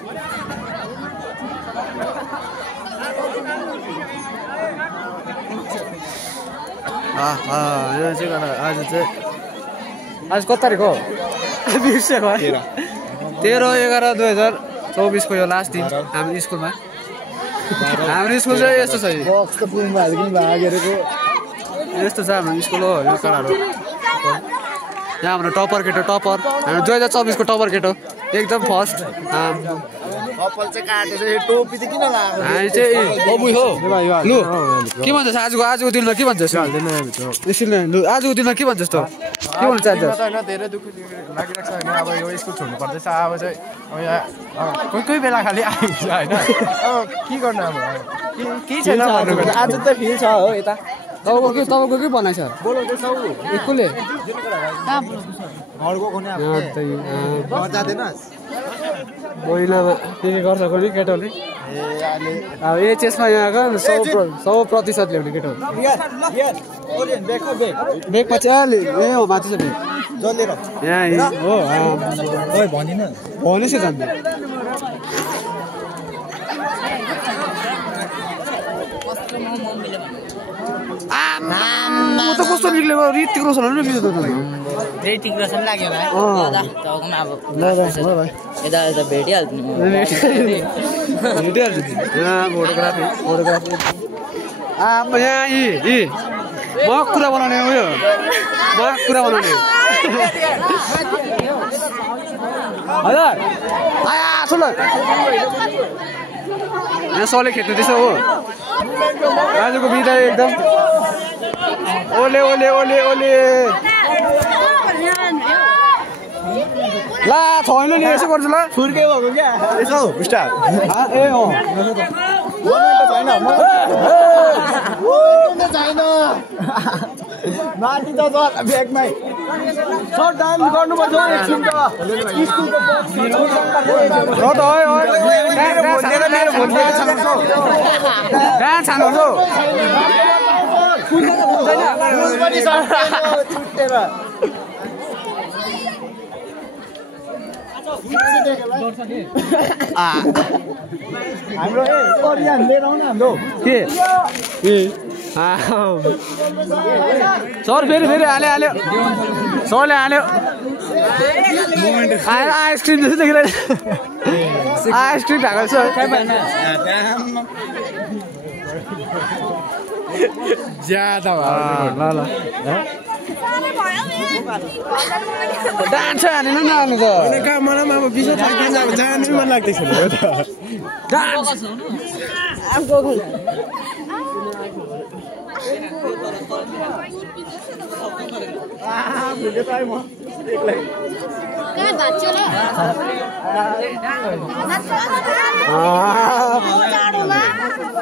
यो चाहिँ आज कति तारिक हो? 13/11/2024 को यो लास्ट दिन हाम्रो स्कुलमा। हाम्रो स्कुल चाहिँ यस्तो छ यस्तो छ हाम्रो स्कुल हो। यो केटाहरू यहाँ हाम्रो टपर केटो टपर हाम्रो 2024 को टपर केटो एकदम फर्स्ट। कपाल चाहिँ काटेछ यो टोपी चाहिँ किन लगाएको? हामी चाहिँ बबुई हो। लु के भन्छस् आजको दिनमा के भन्छस्? लु आजको दिनमा के भन्छस् त? के भन्न चाहन्छस्? हैन धेरै दुःख लागिरहेको छ हैन। अब यो स्कुल छोड्नु पर्दैछ। अब चाहिँ अब यहाँ कोही बेला खाली आइन्छ हैन। अब के गर्नु अब केही छैन भन्नु। आज त फिल छ हो यता। तपाईको के बनाइ छ? बोलाउँदै छौ एकले घरको खोने अब घर जाँदैनस्? महिनामा के गर्छ कोही केटोले अब एचएसमा यहाँको 100% ल्याउने केटो। बेगमा चाहिँ ए हो माथि छ बेग यहाँ हो भनेपछि जान्दै त कस्तो निक्लेको ऋतिक रोशन ऋतिक रोशन लाग्यो भाइ यता यता भेटिहाल्छु नि फोटोग्राफी यहाँ म कुरा बनाउने उयो म कुरा बनाउने हजुर आया सुन यहाँ सले खेद्नु त्यसो हो। आजको बिदा एकदम ओले ओले ओले ओले ला छैन नि यसो गर्छु ल फुर्के भएको क्या यसो स्टार ए हो छैन माथि त ब्यागमै सर्ट डाउन गर्नुपर्छ एकछिन त डान्स हाल्नु छुट्टेर हाम्रो कोरियन लिएर आउन हाम्रो के सर फेरि हाल्यो सरले हाल्यो आइसक्रिम जस्तो देखिरहेको आइसक्रिम खाएको छ ज्यादा ल डान्स हालेन न आउनु त मलाई अब विश्व जानु मन लाग्दैछ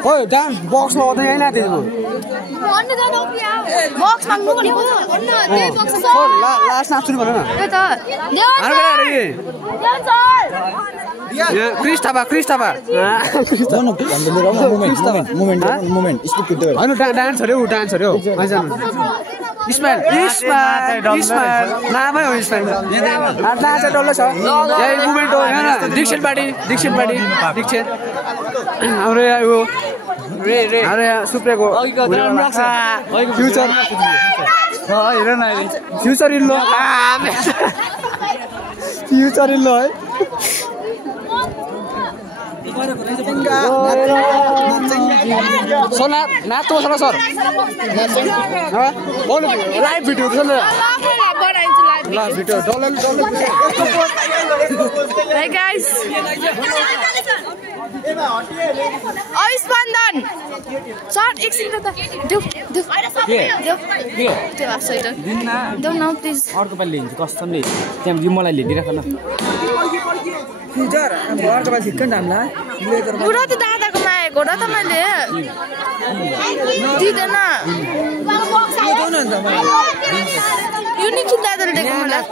ओइ डान्स बक्स लगाउँदै यहीँ ल्याइदिनु लास्ट नाच्छु नि भन न क्रिस थापा होइन डान्स अरे हो इस्माइल नामै हो इस्माइल नाच डल्लो छ यही मुभमेन्ट हो होइन दीक्षित पार्टी हाम्रो यो यहाँ सुप्रेको फ्युचर हेर न फ्युचर इन लो है सर नाच्नु sir live video Hey guys, स्पन्दन सर एकछिन त देऊ न प्लिज अर्को पालि लिन्छु कस्टमले त्यहाँ मलाई लिइदिइराख न फ्युचर अर्को पालि ठिक्कै नामला बुढा त दादाकोमा आएको र त मैले दिँदैन यो नि कि दादाले दिएको मलाई